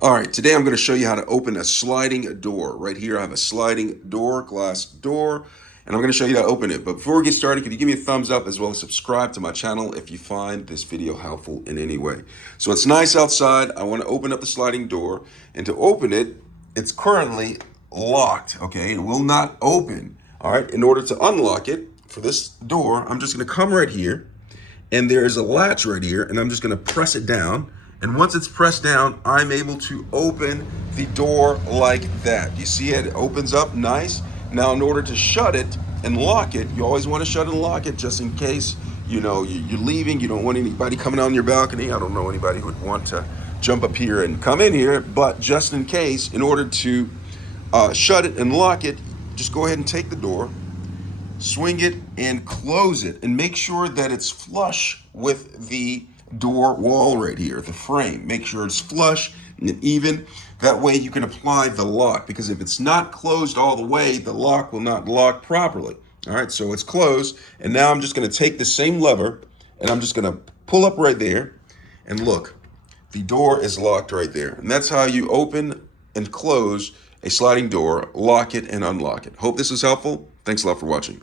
All right, today I'm going to show you how to open a sliding door. Right here I have a sliding door, glass door, and I'm going to show you how to open it. But before we get started, can you give me a thumbs up as well as subscribe to my channel if you find this video helpful in any way. So it's nice outside. I want to open up the sliding door, and to open it, it's currently locked, okay? It will not open. All right, in order to unlock it for this door, I'm just going to come right here, and there is a latch right here, and I'm just going to press it down. And once it's pressed down, I'm able to open the door like that. You see it? It opens up nice. Now, in order to shut it and lock it, you always want to shut and lock it just in case, you're leaving. You don't want anybody coming on your balcony. I don't know anybody who would want to jump up here and come in here, but just in case, in order to shut it and lock it, just go ahead and take the door, swing it and close it, and make sure that it's flush with the door wall right here, the frame. Make sure it's flush and even. That way you can apply the lock, because if it's not closed all the way, the lock will not lock properly. All right, so it's closed, and now I'm just going to take the same lever and I'm just going to pull up right there, and look, the door is locked right there. And that's how you open and close a sliding door, lock it and unlock it. Hope this was helpful. Thanks a lot for watching.